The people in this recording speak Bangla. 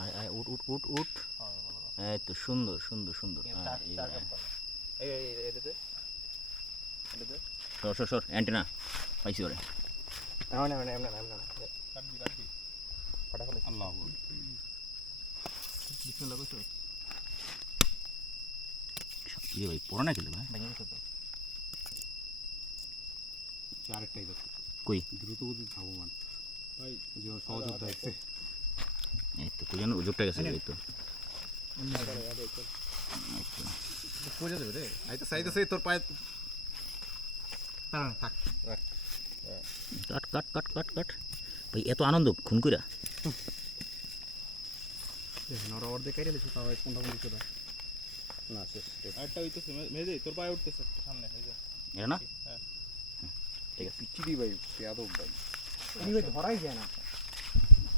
আয় আয় উঠ উঠ উঠ উঠ এই তো সুন্দর সুন্দর সুন্দর সর সর সর অ্যান্টেনা পাইছি ওরে ভাই পড়া না খেলে ভাই আরেকটাই দরকার কই দ্রুত গতিতে ধাবমান ভাই যে সহযোদ্ধা আছে এই তো কই জানো জোরটা গেছে এই তো পড়ে যাবে রে আইতে সাইতে তোর পায়ে দাঁড়া থাক কাট কাট কাট কাট কাট ভাই এত আনন্দ খুন কইরা দেখেন ওরা অর্ধেক কেটে দিচ্ছে তাও কোনটা কোন দিচ্ছে না শেষ আরেকটা হইতেছে মেজে তোর পায়ে উঠতেছে সামনে এই যে এটা না হ্যাঁ ঠিক আছে পিচ্ছি দি ভাই পেয়াদব ভাই ধরাই যায় না